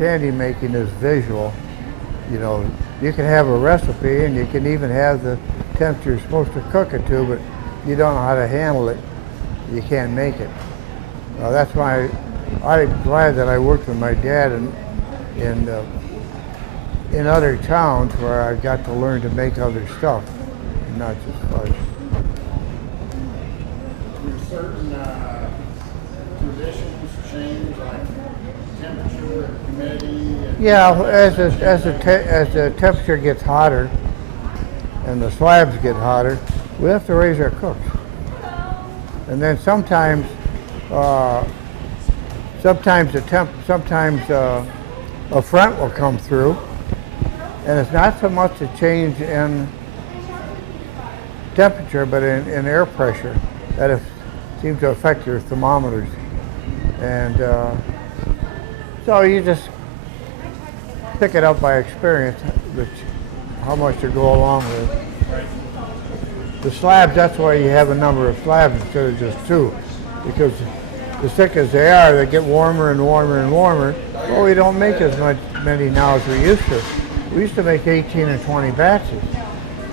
candy making is visual. You know, you can have a recipe and you can even have the temperature you're supposed to cook it to, but you don't know how to handle it, you can't make it. That's why I'm glad that I worked with my dad in other towns where I got to learn to make other stuff, and not just fudge. Do certain traditions change, like temperature, humidity? Yeah, as the temperature gets hotter and the slabs get hotter, we have to raise our cooks. And then sometimes a front will come through, and it's not so much a change in temperature, but in air pressure that seems to affect your thermometers. And so you just pick it up by experience, how much to go along with. The slabs, that's why you have a number of slabs instead of just two, because as thick as they are, they get warmer and warmer and warmer. Well, we don't make as many now as we used to. We used to make 18 and 20 batches.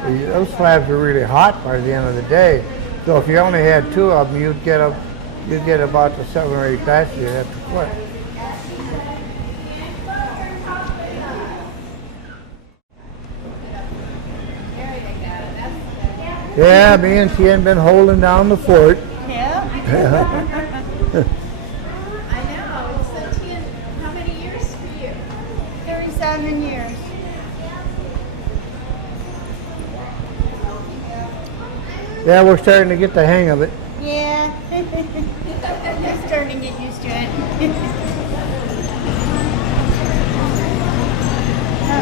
Those slabs were really hot by the end of the day. So if you only had two of them, you'd get about the 7 or 8 batches you'd have to quit. Yeah, me and Tienne been holding down the fort. Yeah. I know. So Tienne, how many years for you? 37 years. Yeah, we're starting to get the hang of it. Yeah. Just starting to get used to it.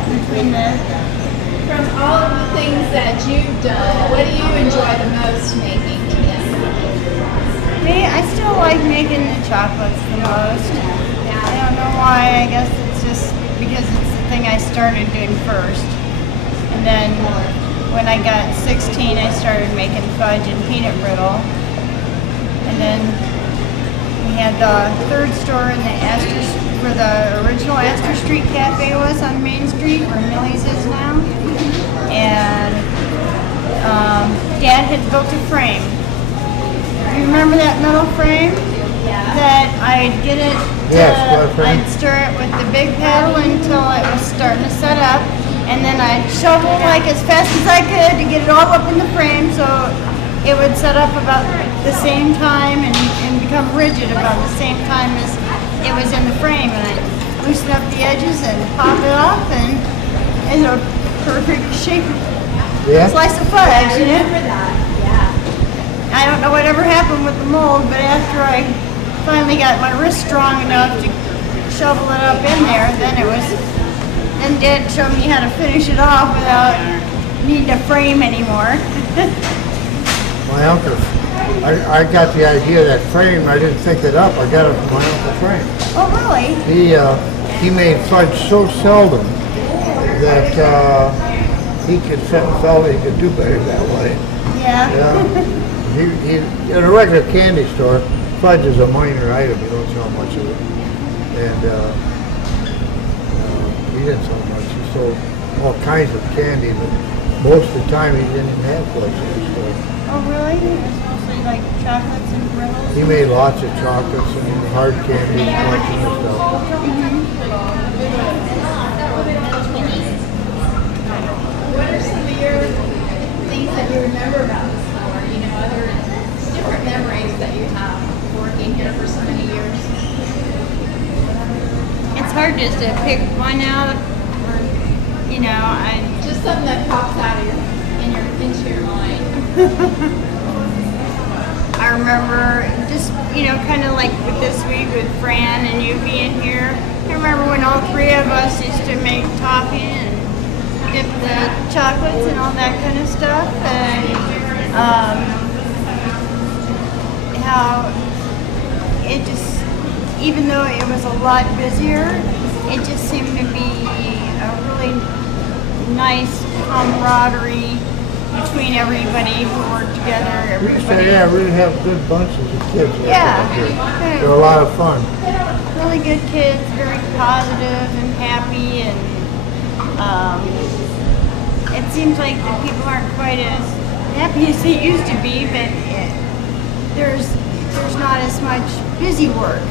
Between From all of the things that you've done, what do you enjoy the most making, Tienne? me, I still like making the chocolates the most. I don't know why. I guess it's just because it's the thing I started doing first. And then when I got 16, I started making fudge and peanut brittle. And then we had the third store in the where the original Astor Street Cafe was on Main Street, where Millie's is now. And Dad had built a frame. You remember that metal frame? Yeah. That I'd get it, I'd stir it with the big paddle until it was starting to set up, and then I'd shovel like as fast as I could to get it all up in the frame so it would set up about the same time and become rigid about the same time as it was in the frame, and I'd loosen up the edges and pop it off, and it's a perfect shape. Yeah. Slice of fudge, you know? Remember that? Yeah. I don't know whatever happened with the mold, but after I finally got my wrist strong enough to shovel it up in there, then Dad showed me how to finish it off without needing a frame anymore. My uncle, I got the idea of that frame. I didn't think it up. I got it from my Uncle Frank. Oh, really? He made fudge so seldom that he could felt he could do better that way. Yeah. He in a regular candy store, fudge is a minor item. You don't sell much of it, and he didn't sell much. He sold all kinds of candy, but most of the time he didn't even have fudge in the store. Oh, really? It was mostly like chocolates and brittles? He made lots of chocolates and hard candy and bunches of stuff. What are some of your things that you remember about the store? You know, other different memories that you have working here for so many years? It's hard just to pick one out, or, you know, Just something that pops out of into your mind. I remember just, you know, kind of like with this week with Fran and you being here. I remember when all three of us used to make toffee and dip the chocolates and all that kind of stuff. And how it just, even though it was a lot busier, it just seemed to be a really nice camaraderie between everybody who worked together. We used to, really have good bunches of kids. Yeah. They're a lot of fun. really good kids, very positive and happy, and it seems like the people aren't quite as happy as they used to be, but there's not as much busy work,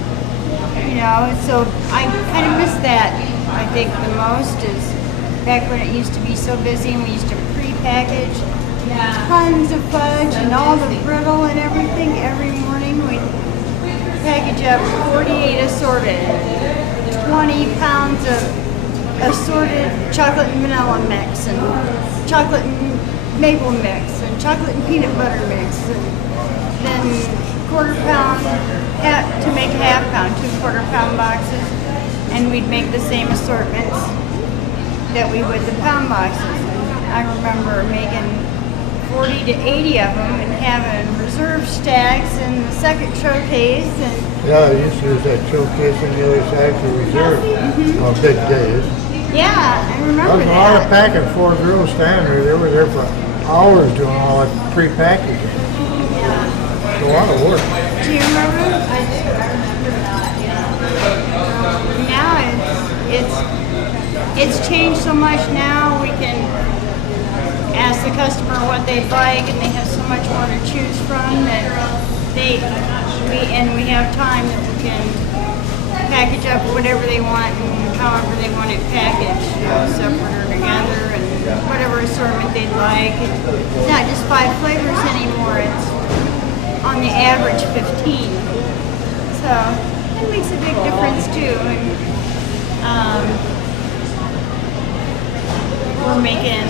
you know. So I kind of miss that. I think the most is back when it used to be so busy and we used to pre-package tons of fudge and all the brittle and everything every morning. We'd package up 48 assorted, 20 pounds of assorted chocolate and vanilla mix, and chocolate and maple mix, and chocolate and peanut butter mix, and then quarter pound to make a half pound, 2 quarter-pound boxes, and we'd make the same assortments that we would the pound boxes. And I remember making 40 to 80 of them and having reserve stacks in the second showcase. And Yeah, I used to use that showcase in the other side for reserve on big days. yeah, I That remember was a lot of that. packing for girls standing there. They were there for hours doing all that pre-packaging. It's a lot of work. Do you remember? I do. I remember that. Yeah. Now it's changed so much. Now we can ask the customer what they'd like, and they have so much more to choose from that we have time that we can package up whatever they want and however they want it packaged, you know, separate or together, and whatever assortment they'd like. It's not just 5 flavors anymore. It's on the average 15. So it makes a big difference too. And, we're making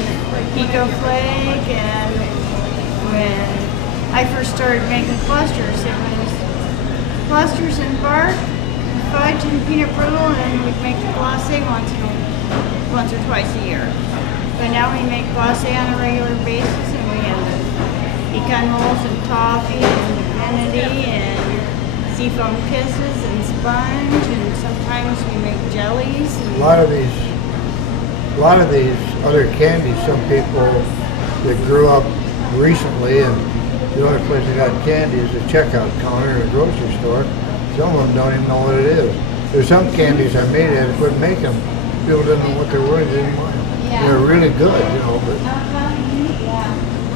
Pico Flake, and when I first started making clusters, it was clusters and bark, fudge and peanut brittle, and we'd make the glacé once or twice a year. But now we make glacé on a regular basis, and we have the pecan rolls and toffee and divinity and seafoam kisses and sponge, and sometimes we make jellies. And A lot of these other candies, some people that grew up recently and the only place they got candy is the checkout counter in a grocery store. Some of them don't even know what it is. There's some candies I made, I had to quit making them. People didn't know what they were, they didn't want them. They're really good, you know, but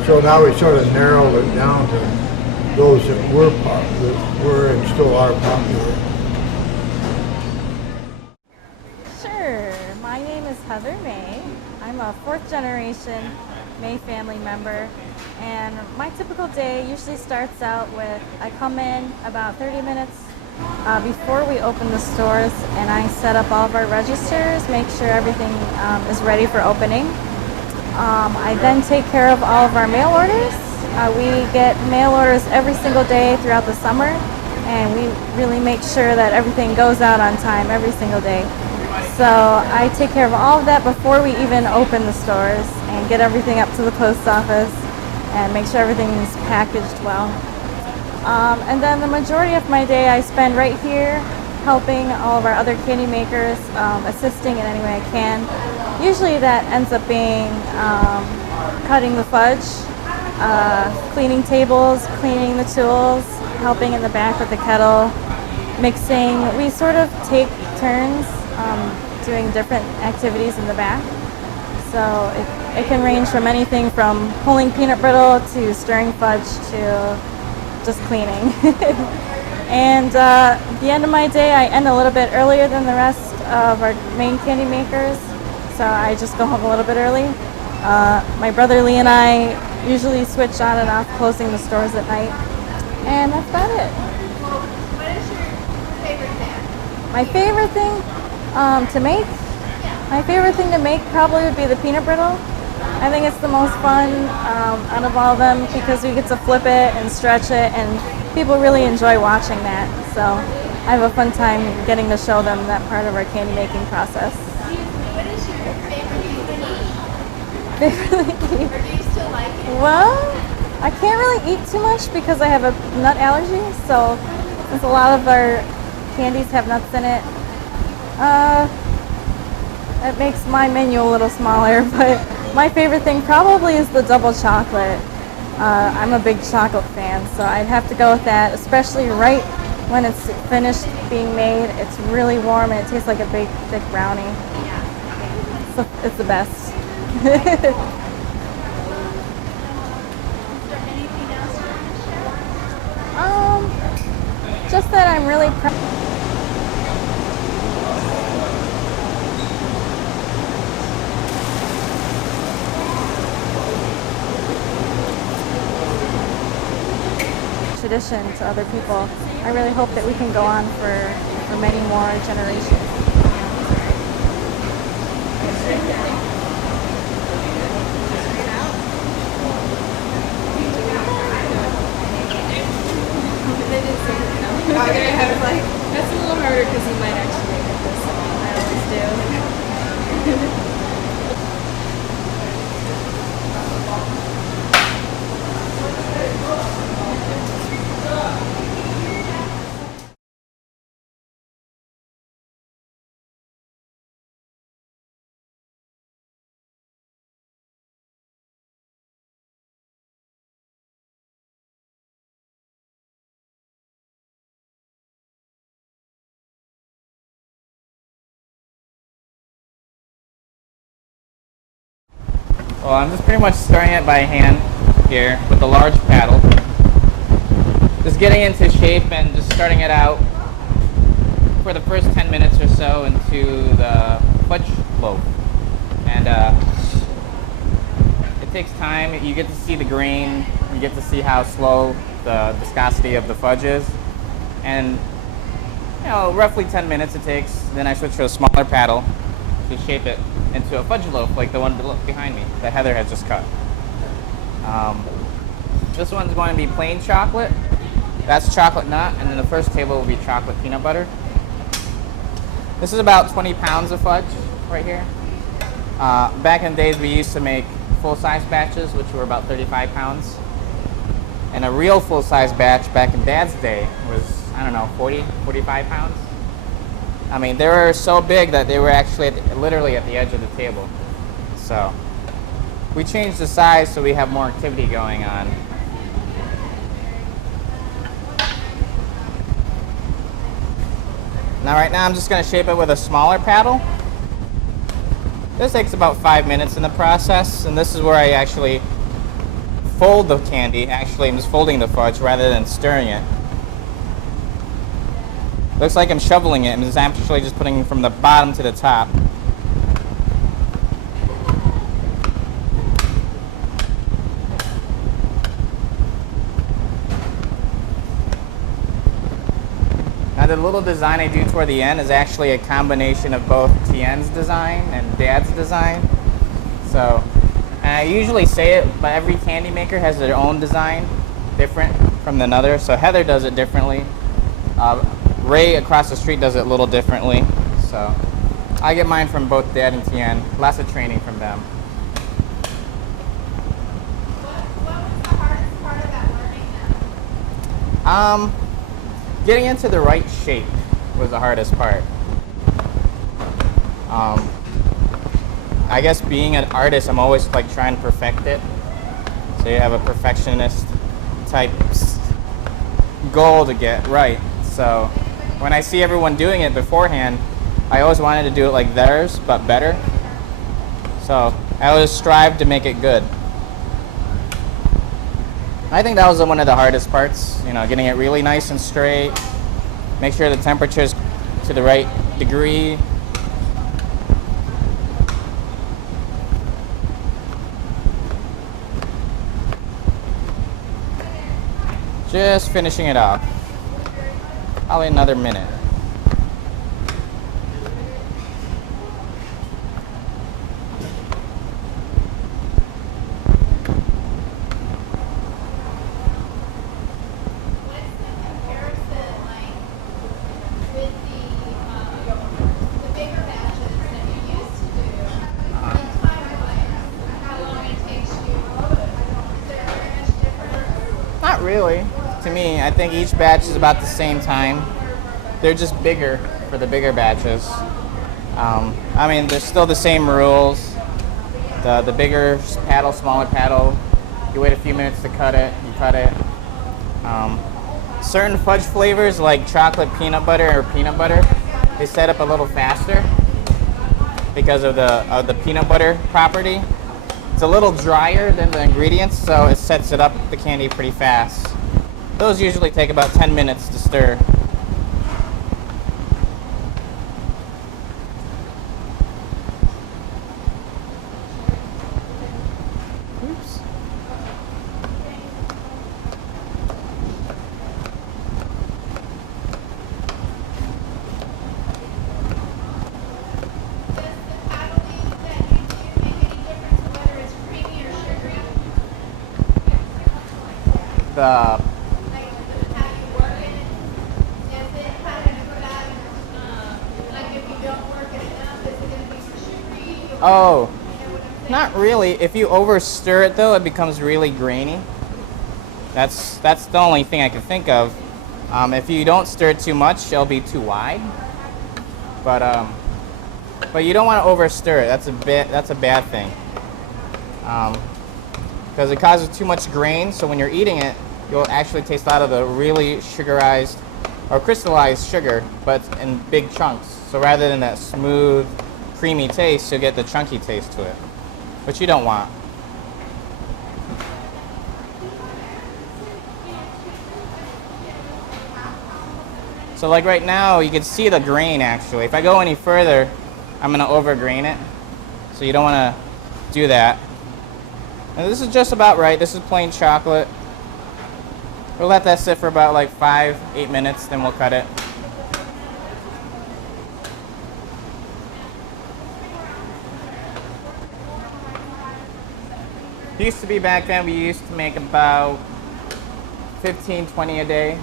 so now we sort of narrowed it down to those that were and still are popular. Sure. My name is Heather May. I'm a 4th generation May family member, and my typical day usually starts out with I come in about 30 minutes before we open the stores, and I set up all of our registers, make sure everything is ready for opening. I then take care of all of our mail orders. We get mail orders every single day throughout the summer, and we really make sure that everything goes out on time every single day. So I take care of all of that before we even open the stores and get everything up to the post office and make sure everything is packaged well. And then the majority of my day I spend right here helping all of our other candy makers, assisting in any way I can. Usually that ends up being cutting the fudge, cleaning tables, cleaning the tools, helping in the back with the kettle, mixing. We sort of take turns doing different activities in the back. So it can range from anything from pulling peanut brittle to stirring fudge to just cleaning. And at the end of my day, I end a little bit earlier than the rest of our main candy makers. So I just go home a little bit early. My brother Lee and I usually switch on and off closing the stores at night. And that's about it. What is your favorite thing? My favorite thing to make? My favorite thing to make probably would be the peanut brittle. I think it's the most fun out of all of them because we get to flip it and stretch it, and people really enjoy watching that. So I have a fun time getting to show them that part of our candy making process. What is your favorite thing to eat? Favorite thing to eat? Or do you still like it? Well, I can't really eat too much because I have a nut allergy, so since a lot of our candies have nuts in it, it makes my menu a little smaller, but my favorite thing probably is the double chocolate. I'm a big chocolate fan, so I'd have to go with that, especially right when it's finished being made, it's really warm and it tastes like a big, thick brownie. It's the best. Is there anything else you want to share? Just that I'm really proud. Tradition to other people. I really hope that we can go on for many more generations. I was like, that's a little harder because you might actually get this. I always do. Well, I'm just pretty much stirring it by hand here with a large paddle. Just getting into shape and just starting it out for the first 10 minutes or so into the fudge loaf. And it takes time. You get to see the grain. You get to see how slow the viscosity of the fudge is. And, you know, roughly 10 minutes it takes. Then I switch to a smaller paddle to shape it into a fudge loaf like the one behind me that Heather has just cut. This one's going to be plain chocolate. That's chocolate nut, and then the first table will be chocolate peanut butter. This is about 20 pounds of fudge right here. Back in the days we used to make full-size batches, which were about 35 pounds. And a real full-size batch back in Dad's day was, I don't know, 40, 45 pounds. I mean, they were so big that they were actually literally at the edge of the table. So we changed the size so we have more activity going on. Now right now I'm just going to shape it with a smaller paddle. This takes about 5 minutes in the process, and this is where I actually fold the candy. Actually, I'm just folding the fudge rather than stirring it. Looks like I'm shoveling it. I'm actually just putting it from the bottom to the top. Now the little design I do toward the end is actually a combination of both Tienne's design and Dad's design. So, and I usually say it, but every candy maker has their own design, different from another. So Heather does it differently. Ray across the street does it a little differently. So I get mine from both Dad and Tienne. Lots of training from them. What was the hardest part about learning them? Getting into the right shape was the hardest part. I guess being an artist, I'm always like trying to perfect it. So you have a perfectionist type goal to get right. So when I see everyone doing it beforehand, I always wanted to do it like theirs, but better. So I always strive to make it good. I think that was one of the hardest parts, you know, getting it really nice and straight, make sure the temperature's to the right degree. Just finishing it off. Probably another minute. What's the comparison like with the bigger batches that you used to do? In time-wise, how long it takes you? Is there very much difference? Not really. To me, I think each batch is about the same time. They're just bigger for the bigger batches. I mean, there's still the same rules. The bigger paddle, smaller paddle. You wait a few minutes to cut it. You cut it. certain fudge flavors like chocolate peanut butter or peanut butter, they set up a little faster because of the peanut butter property. It's a little drier than the ingredients, so it sets it up, the candy, pretty fast. Those usually take about 10 minutes to stir. Oops. Does the paddling that you do make any difference whether it's creamy or sugary? The Like how you work it? Does it kind of put out, like if you don't work it enough, is it going to be sugary? Or, oh, you know what I'm saying? not really. If you over stir it though, it becomes really grainy. That's the only thing I can think of. If you don't stir it too much, it'll be too wide. But you don't want to over stir it. That's a bad thing. Because it causes too much grain. So when you're eating it, you'll actually taste a lot of the really sugarized or crystallized sugar, but in big chunks. So rather than that smooth, creamy taste, you'll get the chunky taste to it, which you don't want. So like right now, you can see the grain actually. If I go any further, I'm gonna over grain it. So you don't wanna do that. And this is just about right. This is plain chocolate. We'll let that sit for about like 5-8 minutes, then we'll cut it. It used to be back then, we used to make about 15-20 a day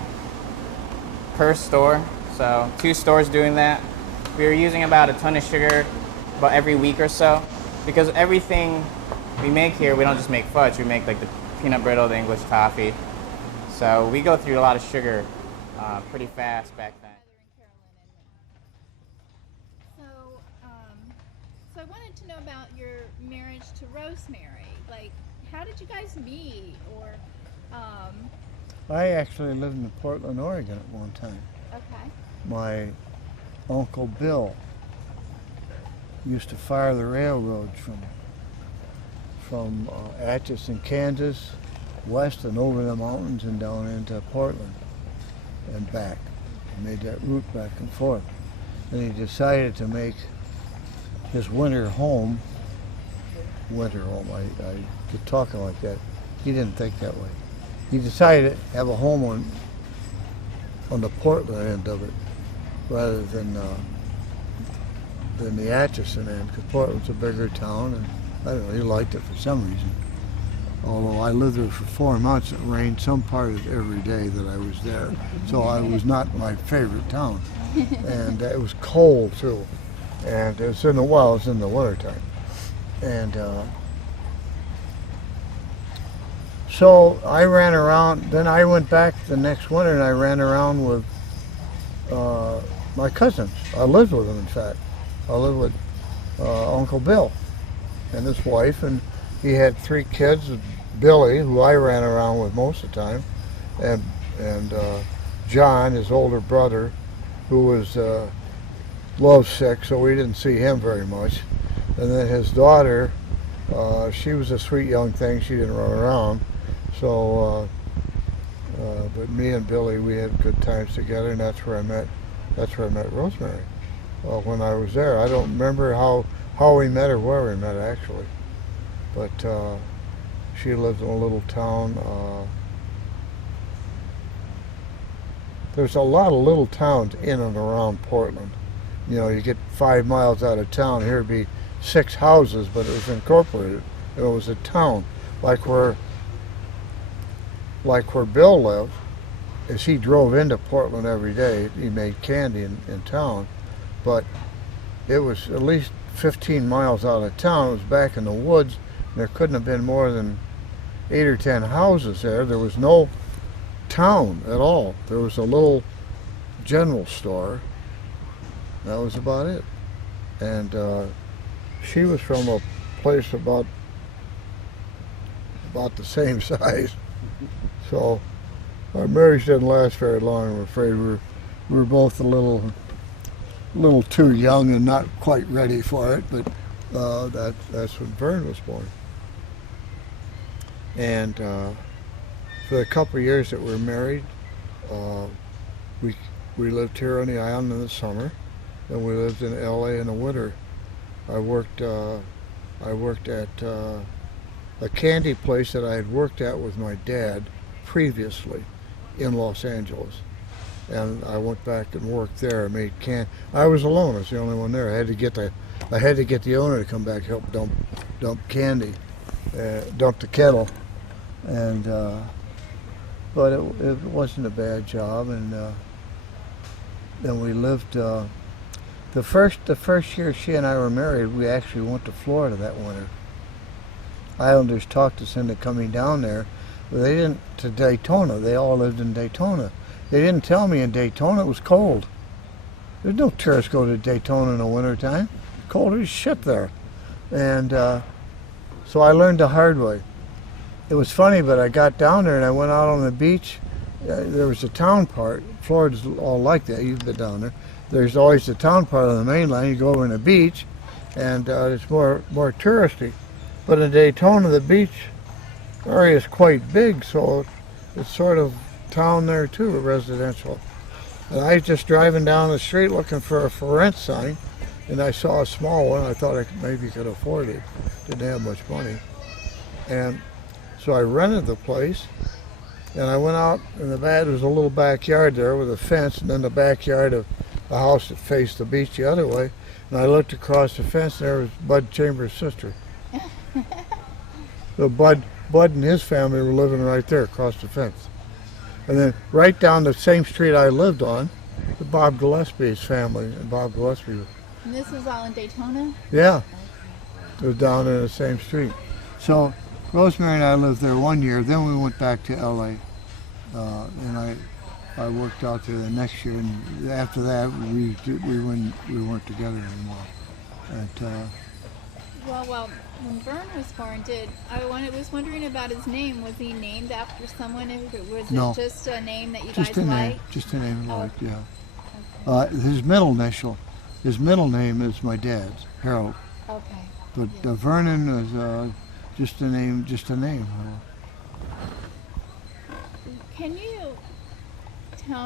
per store. So 2 stores doing that. We were using about a ton of sugar about every week or so, because everything we make here, we don't just make fudge, we make like the peanut brittle, the English toffee. So we go through a lot of sugar pretty fast back then. So I wanted to know about your marriage to Rosemary. Like, how did you guys meet? Or, I actually lived in Portland, Oregon at one time. okay. My Uncle Bill used to fire the railroads from Atchison, Kansas, west and over the mountains and down into Portland and back. He made that route back and forth. And he decided to make his winter home, I get talking like that. He didn't think that way. He decided to have a home on the Portland end of it rather than the Atchison end, because Portland's a bigger town, and I don't know, he liked it for some reason. Although I lived there for 4 months, it rained some part of every day that I was there, so I was not my favorite town. And it was cold too, and it was in the winter time. And so I ran around. Then I went back the next winter, and I ran around with my cousins. I lived with them, in fact. I lived with Uncle Bill and his wife, and he had 3 kids. Billy, who I ran around with most of the time, and John, his older brother, who was lovesick, so we didn't see him very much. And then his daughter, she was a sweet young thing. She didn't run around. So, but me and Billy, we had good times together, and that's where I met Rosemary. When I was there, I don't remember how we met or where we met actually, but she lived in a little town. There's a lot of little towns in and around Portland. You know, you get 5 miles out of town, here would be 6 houses, but it was incorporated. It was a town, like where Bill lived. As he drove into Portland every day, he made candy in town, but it was at least 15 miles out of town. It was back in the woods, and there couldn't have been more than 8 or 10 houses there. There was no town at all. There was a little general store. That was about it. And she was from a place about the same size. So Our marriage didn't last very long, I'm afraid. We were both a little too young and not quite ready for it, but that's when Vern was born. And for the couple of years that we were married, we lived here on the island in the summer, and we lived in LA in the winter. I worked at a candy place that I had worked at with my dad previously in Los Angeles. And I went back and worked there. I made I was alone. I was the only one there. I had to get the owner to come back and help dump candy, dump the kettle, and but it wasn't a bad job. And then we lived. The first year she and I were married, we actually went to Florida that winter. Islanders talked us into coming down there, but they didn't to Daytona. They all lived in Daytona. They didn't tell me in Daytona it was cold. There's no tourists go to Daytona in the wintertime. Cold as shit there. And so I learned the hard way. It was funny, but I got down there and I went out on the beach. There was a town part. Florida's all like that. You've been down there. There's always the town part on the mainland. You go over in the beach, and it's more touristy. But in Daytona, the beach area is quite big, so it's sort of town there too, residential. And I was just driving down the street looking for a for rent sign, and I saw a small one. I thought I maybe could afford it. Didn't have much money, and so I rented the place. And I went out in the back. There was a little backyard there with a fence, and then the backyard of a house that faced the beach the other way. And I looked across the fence, and there was Bud Chambers' sister. So Bud and his family were living right there across the fence. And then right down the same street I lived on, the Bob Gillespie's family, and Bob Gillespie. And this was all in Daytona? Yeah, it was down in the same street. So Rosemary and I lived there 1 year. Then we went back to LA, and I worked out there the next year. And after that, we weren't together anymore. And, Well, when Vern was born, I was wondering about his name. Was he named after someone? Was No. it just a name that you just guys a name, liked? just a name, Oh. like yeah. His middle name is my dad's, Harold. Okay. But Yeah. Vernon is just a name. Can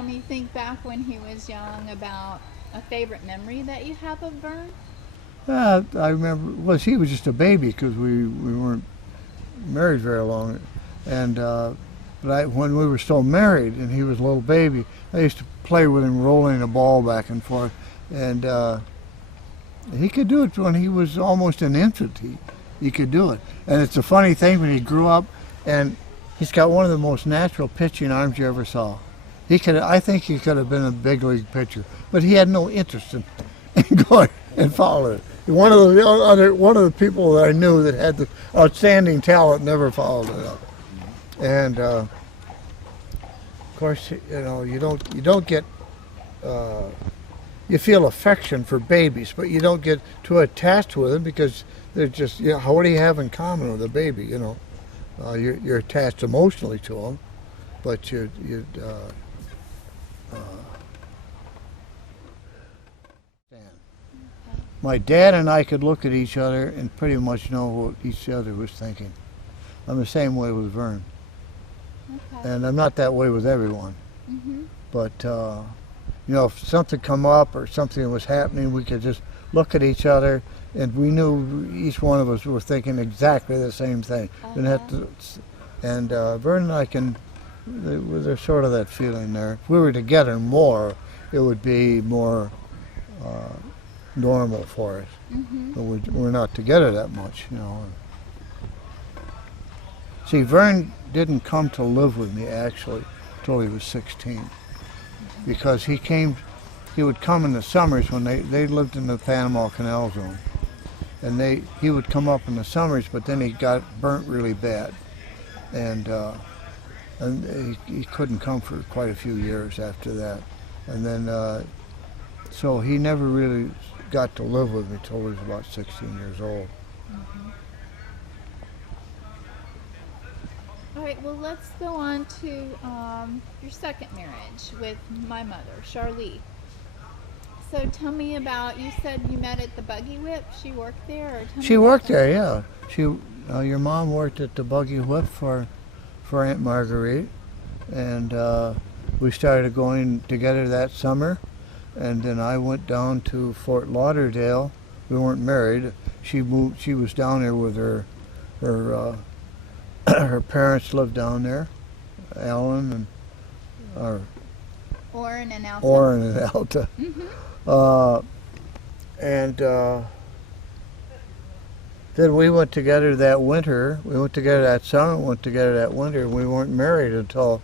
you think back when he was young about a favorite memory that you have of Vern? I remember. Well, he was just a baby because we weren't married very long, and but when we were still married and he was a little baby, I used to play with him, rolling a ball back and forth, and he could do it when he was almost an infant. He could do it, and it's a funny thing when he grew up, and he's got one of the most natural pitching arms you ever saw. I think he could have been a big league pitcher, but he had no interest in going and following it. One of the people that I knew that had the outstanding talent never followed it up, and of course, you don't get. You feel affection for babies, but you don't get too attached with them because they're just, what do you have in common with a baby? You're attached emotionally to them, but my dad and I could look at each other and pretty much know what each other was thinking. I'm the same way with Vern. Okay. And I'm not that way with everyone. Mm-hmm. But, if something come up or something was happening, we could just look at each other and we knew each one of us were thinking exactly the same thing. And Vern and I there's sort of that feeling there. If we were together more, it would be more normal for us. Mm-hmm. But we're not together that much, See, Vern didn't come to live with me actually until he was 16, because he would come in the summers when they lived in the Panama Canal Zone, and he would come up in the summers, but then he got burnt really bad, and he couldn't come for quite a few years after that, and then so he never really got to live with me till he was about 16 years old. Mm-hmm. All right, well, let's go on to your second marriage with my mother, Charlie. So tell me about, you said you met at the Buggy Whip. She worked there, or tell me She about worked that. there, yeah. Your mom worked at the Buggy Whip for Aunt Marguerite, and we started going together that summer. And then I went down to Fort Lauderdale. We weren't married. She moved. She was down there with her her parents lived down there, Alan and or Orrin and Elsa. Orrin and Alta. Uh, and then we went together that winter. We went together that summer. Went together that winter. We weren't married until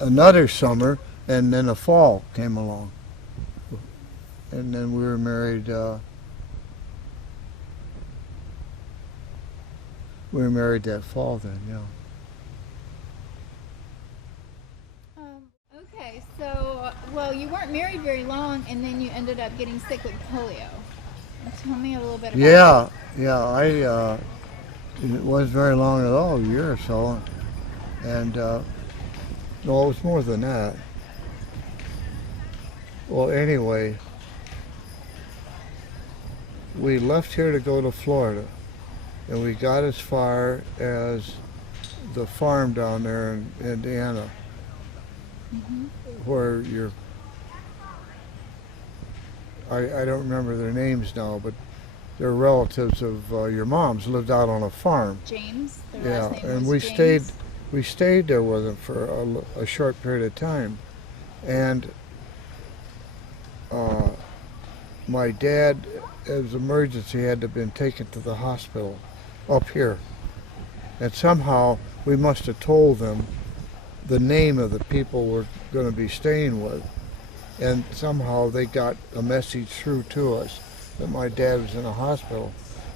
another summer, and then the fall came along, and then we were married. We were married that fall. Then, yeah. Okay, so, well, you weren't married very long, and then you ended up getting sick with polio. Tell me a little bit about that. Yeah. It wasn't very long at all, a year or so, and no, it was more than that. Well, anyway, we left here to go to Florida, and we got as far as the farm down there in Indiana, where I don't remember their names now, but they're relatives of your mom's, lived out on a farm. James, the Yeah, last name and was we James. stayed there with them for a short period of time, and my dad, as emergency, had to been taken to the hospital up here, and somehow we must have told them the name of the people we're going to be staying with, and somehow they got a message through to us that my dad was in a hospital.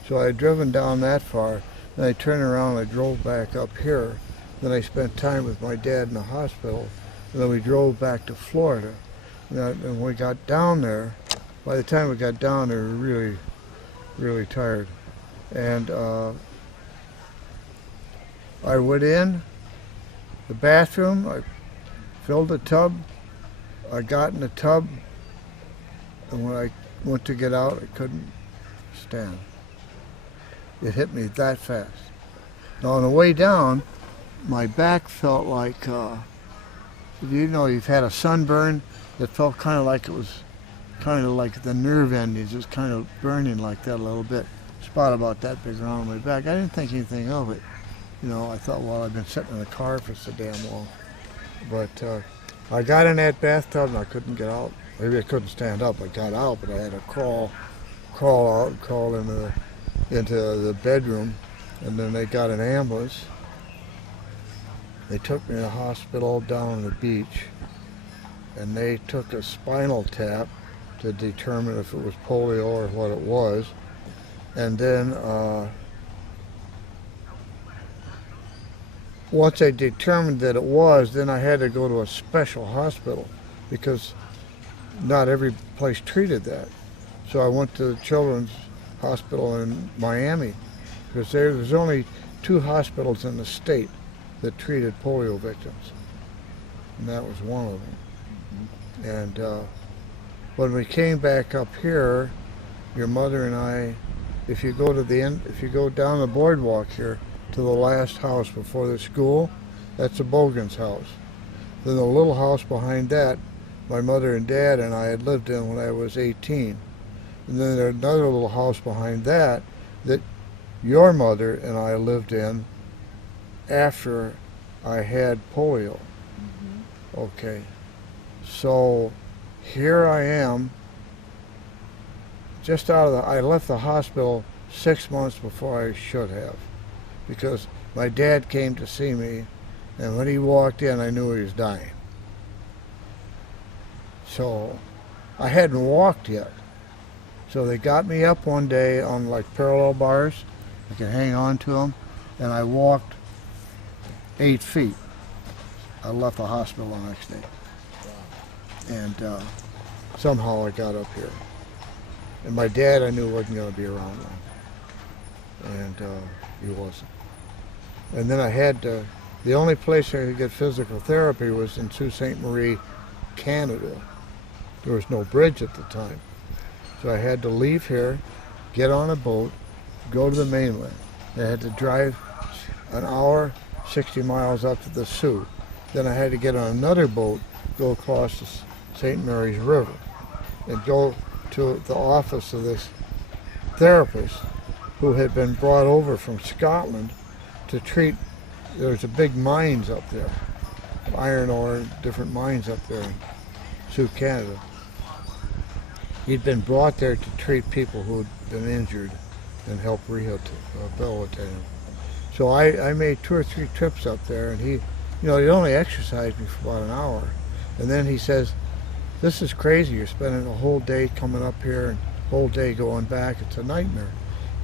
So I had driven down that far, then I turned around and I drove back up here. Then I spent time with my dad in the hospital, and then we drove back to Florida. And when we got down there, by the time we got down there, we were really, really tired. And I went in the bathroom, I filled the tub, I got in the tub, and when I went to get out, I couldn't stand. It hit me that fast. Now on the way down, my back felt like, you've had a sunburn that felt kind of like it was kind of like the nerve endings was kind of burning like that a little bit. Spot about that big around my back. I didn't think anything of it. I thought, well, I've been sitting in the car for so damn long. But I got in that bathtub and I couldn't get out. Maybe I couldn't stand up. I got out, but I had to crawl out and crawl into the bedroom. And then they got an ambulance. They took me to the hospital down on the beach, and they took a spinal tap to determine if it was polio or what it was. And then once I determined that it was, then I had to go to a special hospital because not every place treated that. So I went to the Children's Hospital in Miami because there's only 2 hospitals in the state that treated polio victims, and that was one of them. And when we came back up here, your mother and I, if you go down the boardwalk here to the last house before the school, that's a Bogan's house. Then the little house behind that, my mother and dad and I had lived in when I was 18. And then there's another little house behind that your mother and I lived in after I had polio. Okay, so here I am, I left the hospital 6 months before I should have, because my dad came to see me, and when he walked in, I knew he was dying. So I hadn't walked yet. So they got me up one day on like parallel bars. I could hang on to them, and I walked 8 feet. I left the hospital the next day. And somehow I got up here. And my dad, I knew, wasn't going to be around long. And he wasn't. And then I had to, the only place I could get physical therapy was in Sault Ste. Marie, Canada. There was no bridge at the time. So I had to leave here, get on a boat, go to the mainland. I had to drive an hour, 60 miles up to the Sioux. Then I had to get on another boat, go across the St. Mary's River, and go to the office of this therapist who had been brought over from Scotland to treat, there's a big mines up there, iron ore, different mines up there in Sioux, Canada. He'd been brought there to treat people who had been injured and help rehabilitate them. So I made 2 or 3 trips up there, and he only exercised me for about an hour. And then he says, this is crazy, you're spending a whole day coming up here and a whole day going back, it's a nightmare.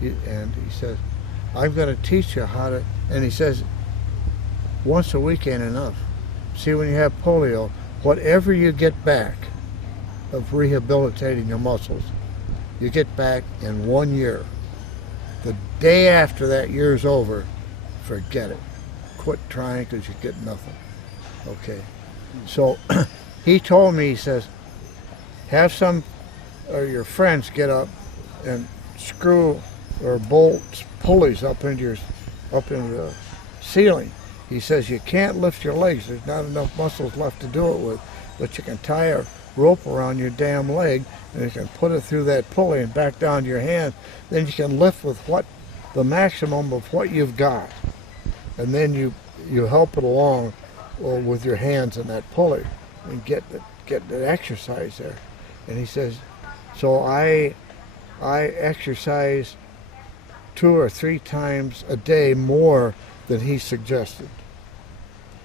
And he says, I'm going to teach you how to, and he says, once a week ain't enough. See, when you have polio, whatever you get back of rehabilitating your muscles, you get back in 1 year. The day after that year's over, forget it. Quit trying because you get nothing. Okay. So he told me, he says, have some of your friends get up and screw or bolt pulleys up into the ceiling. He says you can't lift your legs. There's not enough muscles left to do it with, but you can tie a rope around your damn leg and you can put it through that pulley and back down to your hand. Then you can lift with the maximum of what you've got, and then you help it along with your hands in that pulley and get the exercise there. And he says, so I exercise 2 or 3 times a day more than he suggested.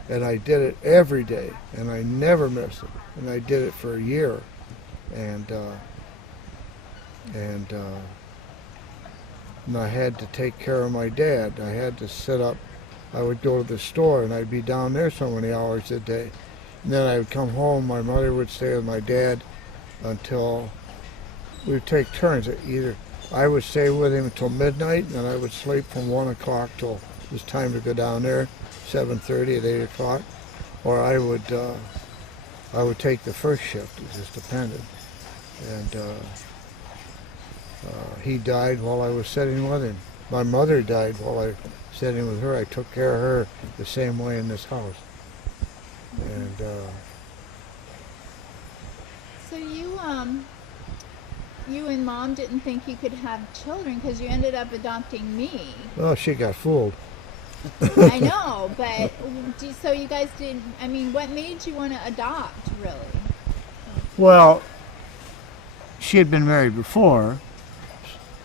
And I did it every day, and I never missed it. And I did it for a year. And I had to take care of my dad. I had to sit up. I would go to the store, and I'd be down there so many hours a day. And then I would come home. My mother would stay with my dad until we would take turns. Either I would stay with him until midnight, and then I would sleep from 1 o'clock till it was time to go down there, 7:30 at 8 o'clock, or I would take the first shift. It just depended. And he died while I was sitting with him. My mother died while I was sitting with her. I took care of her the same way in this house. And So you and Mom didn't think you could have children because you ended up adopting me. well, she got fooled. I know, but so you guys didn't. I mean, what made you want to adopt, really? Well, she had been married before,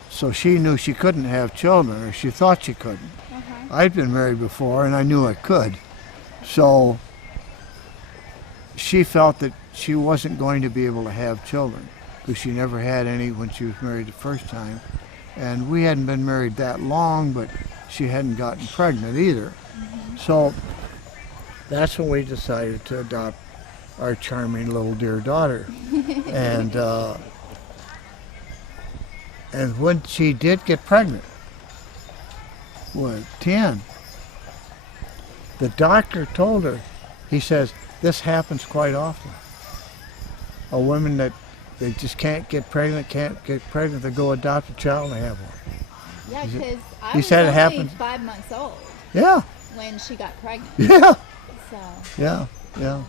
so she knew she couldn't have children, or she thought she couldn't. I'd been married before, and I knew I could. So she felt that she wasn't going to be able to have children because she never had any when she was married the first time. And we hadn't been married that long, but she hadn't gotten pregnant either. So that's when we decided to adopt our charming little dear daughter. And when she did get pregnant with Tienne, the doctor told her, he says, this happens quite often. A woman that they just can't get pregnant, they go adopt a child and they have one. Yeah, because I he was said it only happens. 5 months old Yeah, when she got pregnant. yeah, So, yeah.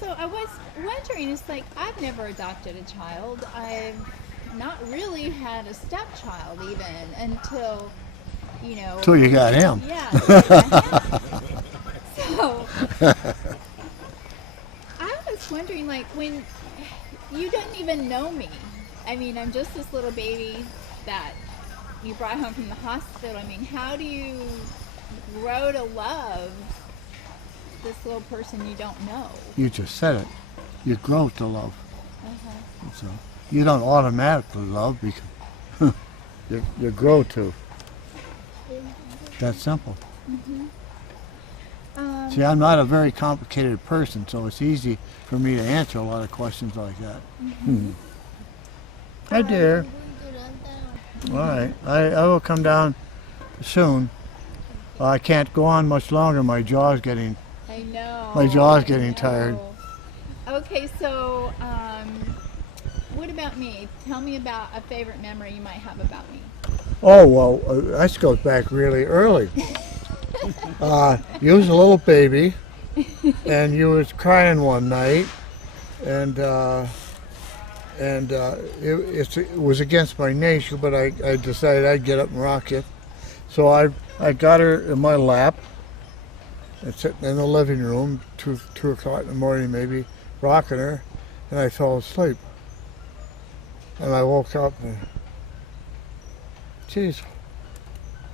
so I was wondering, it's like I've never adopted a child. I've not really had a stepchild even until, Till you got him. Yeah. So I was wondering, like, when you didn't even know me. I mean, I'm just this little baby that you brought home from the hospital. I mean, how do you grow to love this little person you don't know? You just said it. You grow to love. So you don't automatically love because you grow to. That's simple. See, I'm not a very complicated person, so it's easy for me to answer a lot of questions like that. Hi, dear. All right, I will come down soon. I can't go on much longer. My jaw's getting I know. tired. Okay, so what about me? Tell me about a favorite memory you might have about me. Oh, well, this goes back really early. You was a little baby, and you was crying one night, and it was against my nature, but I decided I'd get up and rock you. So I got her in my lap and sitting in the living room, 2 o'clock in the morning maybe, rocking her, and I fell asleep. And I woke up and, geez,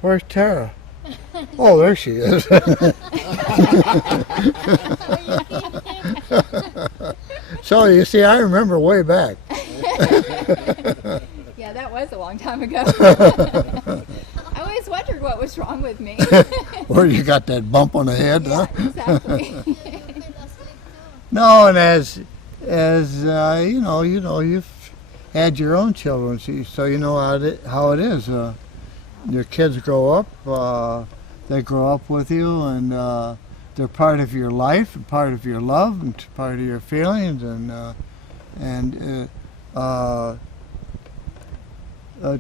where's Tara? Oh, there she is. So you see, I remember way back. Yeah, that was a long time ago. I always wondered what was wrong with me. Where you got that bump on the head, Yeah, huh? exactly. No, and as you know, you've had your own children, so you know how it is. Your kids grow up, they grow up with you, and they're part of your life, and part of your love, and part of your feelings, and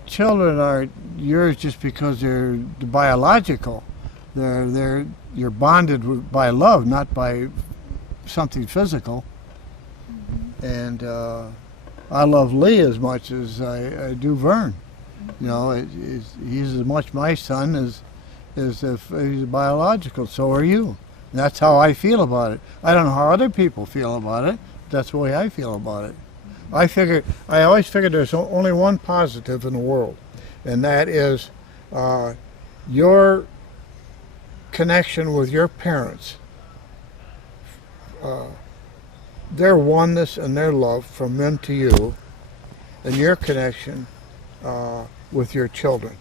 children are yours just because they're biological. You're bonded by love, not by something physical. And I love Lee as much as I do Vern. You know, he's as much my son as if he's biological. So are you. And that's how I feel about it. I don't know how other people feel about it. That's the way I feel about it. I always figured there's only one positive in the world, and that is your connection with your parents. Their oneness and their love from them to you, and your connection with your children.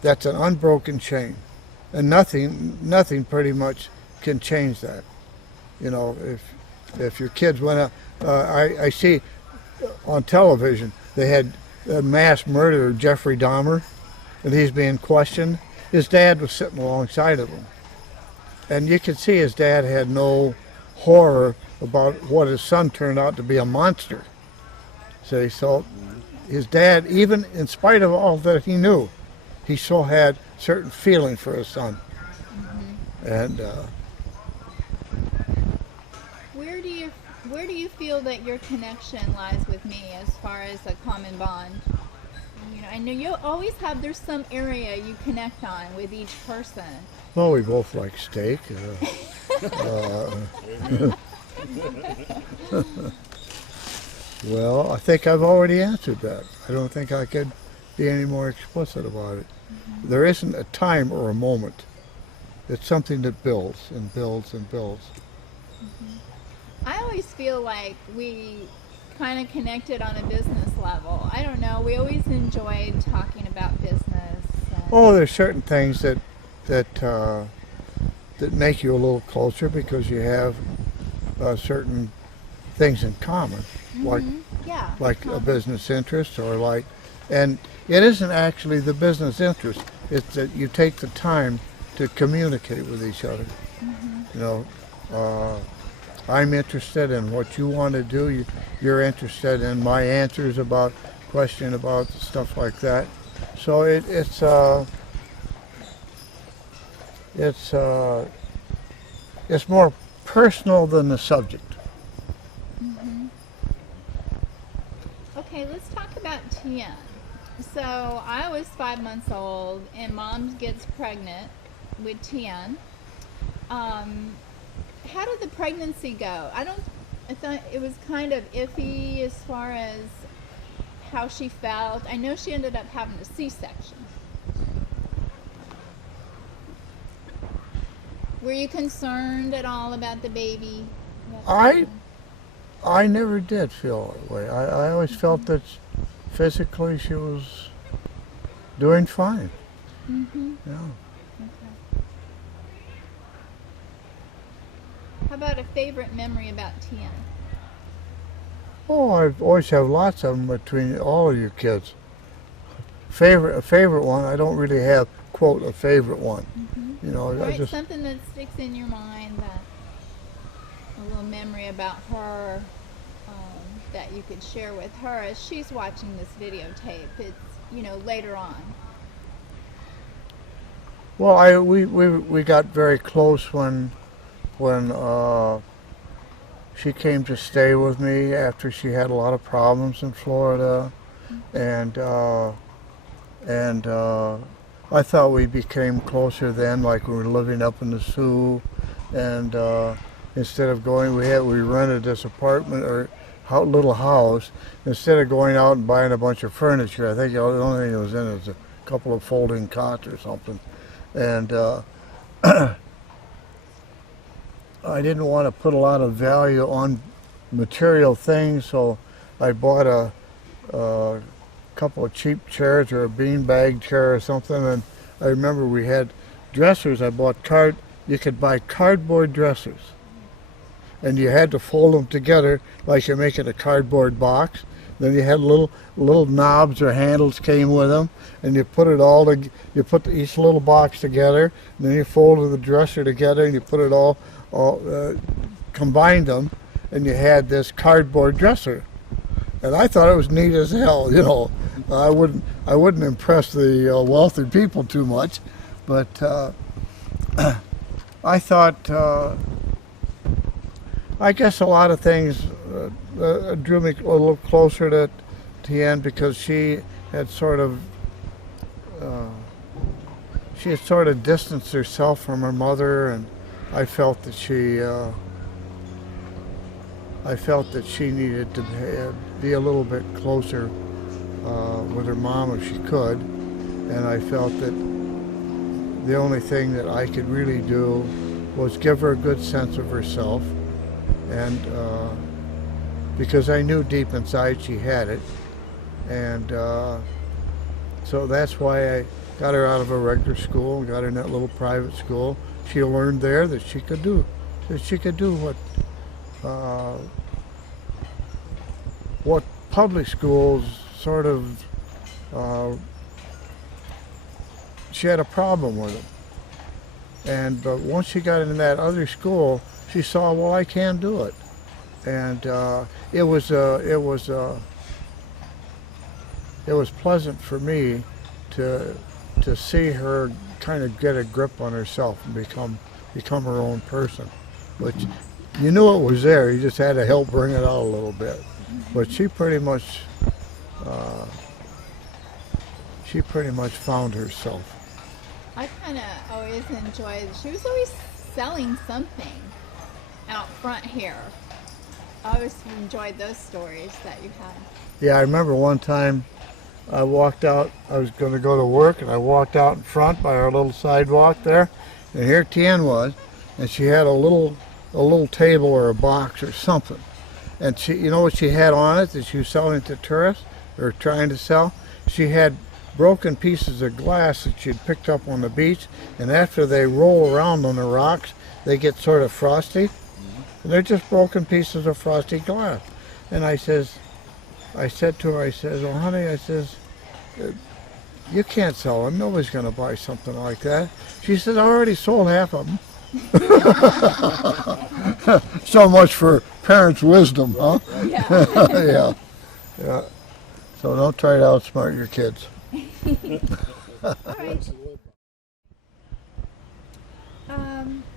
That's an unbroken chain, and nothing pretty much can change that. You know, if your kids went out, I see on television they had a mass murderer, Jeffrey Dahmer, and he's being questioned. His dad was sitting alongside of him, and you could see his dad had no horror about what his son turned out to be, a monster. See, so his dad, even in spite of all that he knew, he still had certain feeling for his son. And Where do you feel that your connection lies with me as far as a common bond? You know, I know you always have, there's some area you connect on with each person. well, we both like steak. Well, I think I've already answered that. I don't think I could be any more explicit about it. There isn't a time or a moment. It's something that builds and builds and builds. I always feel like we kind of connected on a business level. I don't know, we always enjoyed talking about business. Oh, there's certain things that make you a little closer because you have certain things in common, Yeah. like a business interest, or like, and it isn't actually the business interest. It's that you take the time to communicate with each other. You know, I'm interested in what you want to do. You're interested in my answers about question about stuff like that. So it's more personal than the subject. Okay, let's talk about Tienne. So I was 5 months old, and Mom gets pregnant with Tienne. How did the pregnancy go? I thought it was kind of iffy as far as how she felt. I know she ended up having a C-section. Were you concerned at all about the baby? I never did feel that way. I always felt that physically she was doing fine. Yeah. How about a favorite memory about Tienne? Oh, I always have lots of them between all of you kids. A favorite one, I don't really have quote a favorite one. You know, Or I it's just something that sticks in your mind, that a little memory about her that you could share with her as she's watching this videotape. It's, you know, later on. well, we got very close when she came to stay with me after she had a lot of problems in Florida, and I thought we became closer then, like we were living up in the Sioux, and instead of going, we rented this apartment or little house. Instead of going out and buying a bunch of furniture, I think the only thing that was in it was a couple of folding cots or something, and I didn't want to put a lot of value on material things, so I bought a couple of cheap chairs or a beanbag chair or something. And I remember we had dressers. I bought you could buy cardboard dressers, and you had to fold them together like you're making a cardboard box. Then you had little knobs or handles came with them, and you put it all you put each little box together, and then you folded the dresser together, and you put it all combined them, and you had this cardboard dresser. And I thought it was neat as hell. You know, I wouldn't impress the wealthy people too much, but I thought I guess a lot of things drew me a little closer to Tienne, because she had sort of distanced herself from her mother, and I felt that she needed to be a little bit closer with her mom if she could, and I felt that the only thing that I could really do was give her a good sense of herself, and because I knew deep inside she had it, and so that's why I got her out of a regular school, got her in that little private school. She learned there that she could do what public schools sort of she had a problem with it. But once she got in that other school, she saw, well, I can do it, and it was pleasant for me to see her kind of get a grip on herself and become her own person. But you knew it was there. You just had to help bring it out a little bit. But she pretty much found herself. I kind of always enjoyed, she was always selling something out front here. I always enjoyed those stories that you had. Yeah, I remember one time I walked out, I was going to go to work, and I walked out in front by our little sidewalk there, and here Tienne was, and she had a little table or a box or something. And she, you know what she had on it that she was selling to tourists, or trying to sell? She had broken pieces of glass that she'd picked up on the beach, and after they roll around on the rocks, they get sort of frosty. And they're just broken pieces of frosty glass. And I said to her, oh honey, I says, you can't sell them. Nobody's going to buy something like that. She says, I already sold half of them. So much for parents' wisdom, huh? Yeah. Yeah. So don't try to outsmart your kids. All right.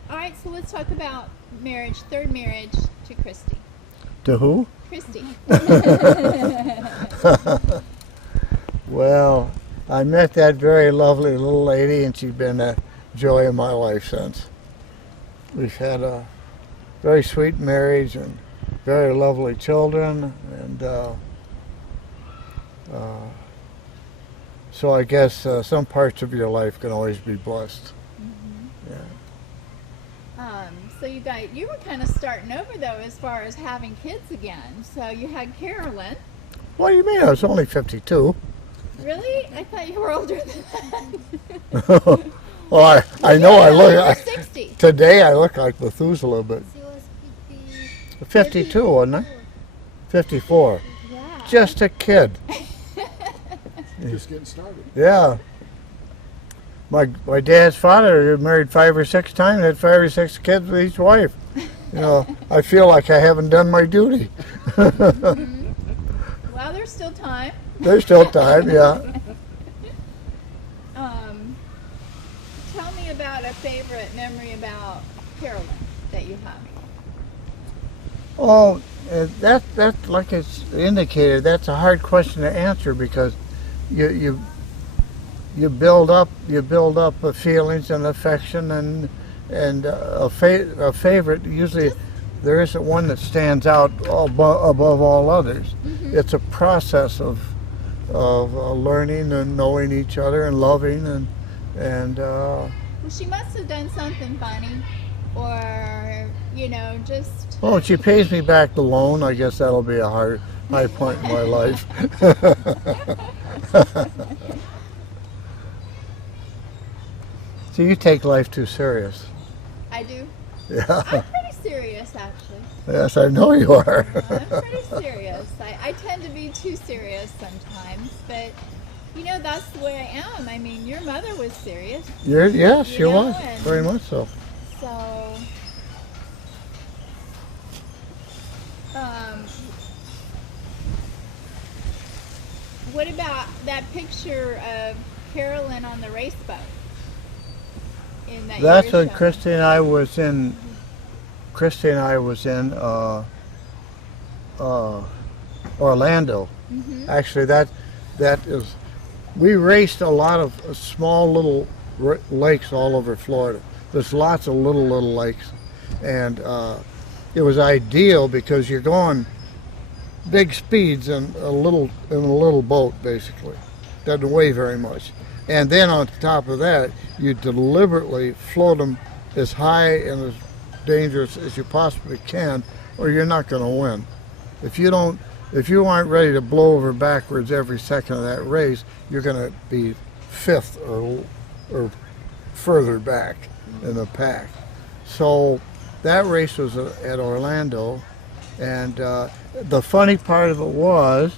All right, so let's talk about marriage, third marriage to Christy. To who? Christy. Well, I met that very lovely little lady, and she's been a joy of my life since. We've had a very sweet marriage and very lovely children, and so I guess some parts of your life can always be blessed. Mm-hmm. Yeah. So you were kind of starting over though as far as having kids again. So you had Carolyn. What do you mean? I was only 52. Really? I thought you were older than that. Well, I know I look. 60. Today I look like Methuselah, but She was 52, wasn't I? 54. Yeah. Just a kid. Just getting started. Yeah. My dad's father married 5 or 6 times, had 5 or 6 kids with each wife. You know, I feel like I haven't done my duty. Well, there's still time. There's still time, yeah. Tell me about a favorite memory about Carolyn that you have. Oh, that's like it's indicated. That's a hard question to answer because you build up feelings and affection and a favorite. Usually, there isn't one that stands out above all others. It's a process of learning and knowing each other and loving and. Well, she must have done something funny, or just. Oh, she pays me back the loan. I guess that'll be a high point in my life. So you take life too serious. I do. Yeah. I'm pretty serious, actually. Yes, I know you are. I'm pretty serious. I tend to be too serious sometimes, but that's the way I am. I mean, your mother was serious. Yes, she know, was. and- Very much so. So, what about that picture of Carolyn on the race boat? That's you were when showing? Christy and I was in. Orlando. Actually, that is. We raced a lot of small little lakes all over Florida. There's lots of little lakes, and it was ideal because you're going big speeds in a little boat, basically. Doesn't weigh very much. And then on top of that, you deliberately float them as high and as dangerous as you possibly can, or you're not going to win. If you aren't ready to blow over backwards every second of that race, you're going to be fifth or further back in the pack. So that race was at Orlando, and the funny part of it was,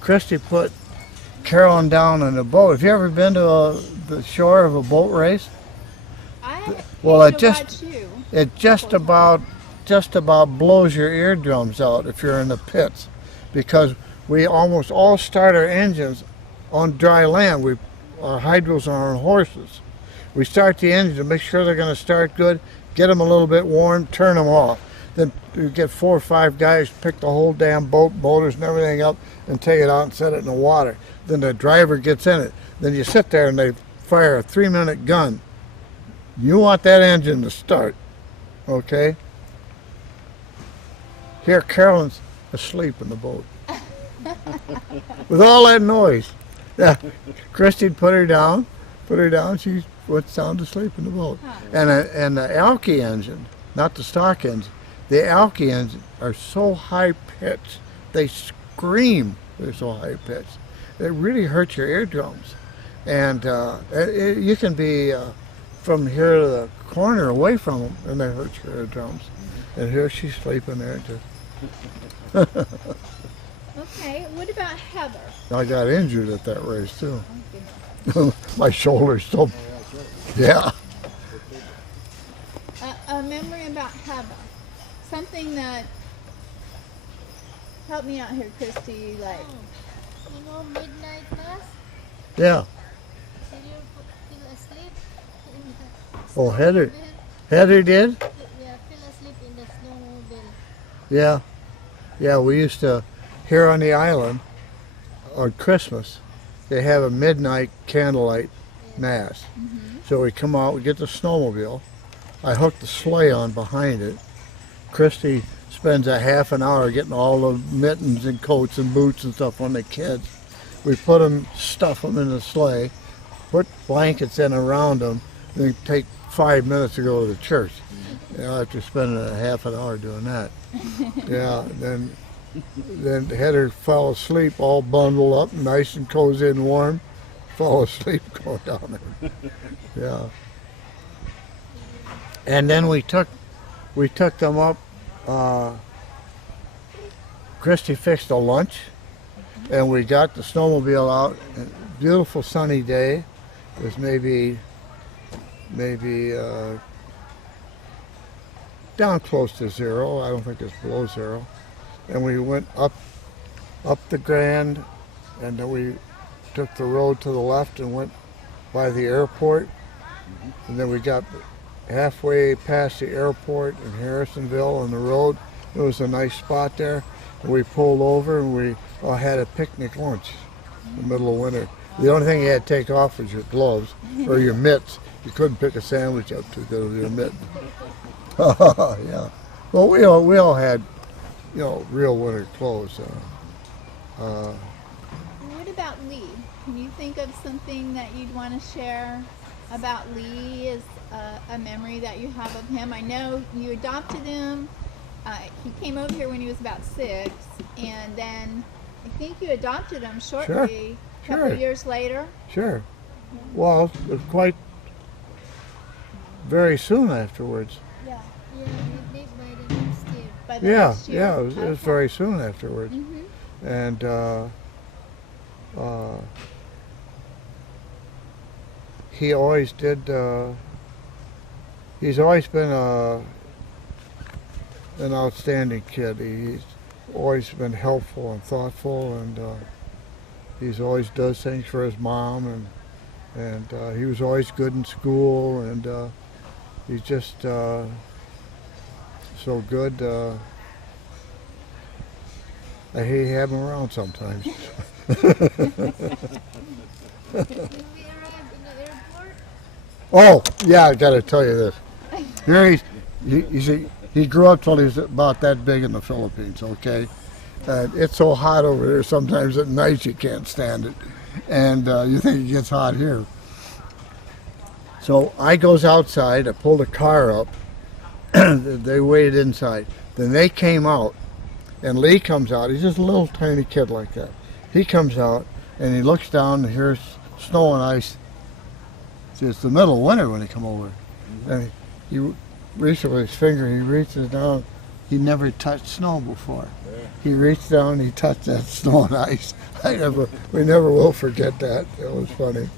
Christy put Carolyn down in a boat. Have you ever been to the shore of a boat race? Well, it just about blows your eardrums out if you're in the pits, because we almost all start our engines on dry land. Our hydros are on horses. We start the engine to make sure they're going to start good, get them a little bit warm, turn them off. Then you get 4 or 5 guys, pick the whole damn boat, motors and everything up, and take it out and set it in the water. Then the driver gets in it. Then you sit there and they fire a 3-minute gun. You want that engine to start, okay? Here, Carolyn's asleep in the boat. With all that noise. Yeah, Christy'd put her down, she went sound asleep in the boat. And the alky engine, not the stock engine, the alky engine are so high pitched, they scream, they're so high pitched. It really hurts your eardrums. And you can be from here to the corner away from them, and they hurt your eardrums. And here she's sleeping there too. Okay, what about Heather? I got injured at that race too. My shoulder's still, yeah. A memory about Heather. Something that, help me out here, Christy, like, Midnight mass. Yeah. Did you feel asleep in the Oh, Heather did? Yeah, fell asleep in the snowmobile. Yeah. Yeah, we used to, here on the island, on Christmas, they have a midnight candlelight mass. So we come out, we get the snowmobile. I hook the sleigh on behind it. Christy spends a half an hour getting all the mittens and coats and boots and stuff on the kids. We put them, stuff them in the sleigh, put blankets in around them, then take 5 minutes to go to the church. After spending a half an hour doing that. Yeah, then Heather fell asleep all bundled up, nice and cozy and warm. Fell asleep going down there. Yeah. And then we took them up. Christy fixed a lunch, and we got the snowmobile out. Beautiful sunny day. It was maybe maybe down close to 0. I don't think it's below 0. And we went up the Grand, and then we took the road to the left and went by the airport. And then we got halfway past the airport in Harrisonville on the road. It was a nice spot there. And we pulled over and we had a picnic lunch in the middle of winter. The only thing you had to take off was your gloves or your mitts. You couldn't pick a sandwich up too good with your mitt. Yeah. Well, we all had, real winter clothes. What about Lee? Can you think of something that you'd want to share about Lee as a memory that you have of him? I know you adopted him. He came over here when he was about 6, and then I think you adopted him shortly, a couple of years later. Sure. Well, it was quite very soon afterwards. Yeah. Yeah, maybe by the next year. By the next year? Yeah, it was Okay. very soon afterwards. Mm-hmm. And he always did. He's always been an outstanding kid. He's always been helpful and thoughtful, and he's always does things for his mom, and he was always good in school, and he's just so good. I hate having him around sometimes. When we arrived in the airport, Oh, yeah, I got to tell you this. Here you see, he grew up till he was about that big in the Philippines, okay? It's so hot over there sometimes at night you can't stand it. And you think it gets hot here. So I goes outside, I pulled a car up, they waited inside. Then they came out, and Lee comes out. He's just a little tiny kid like that. He comes out, and he looks down, and here's snow and ice. See, it's the middle of winter when he come over. And he reaches with his finger, he reaches down. He never touched snow before. He reached down, he touched that snow and ice. We never will forget that. It was funny.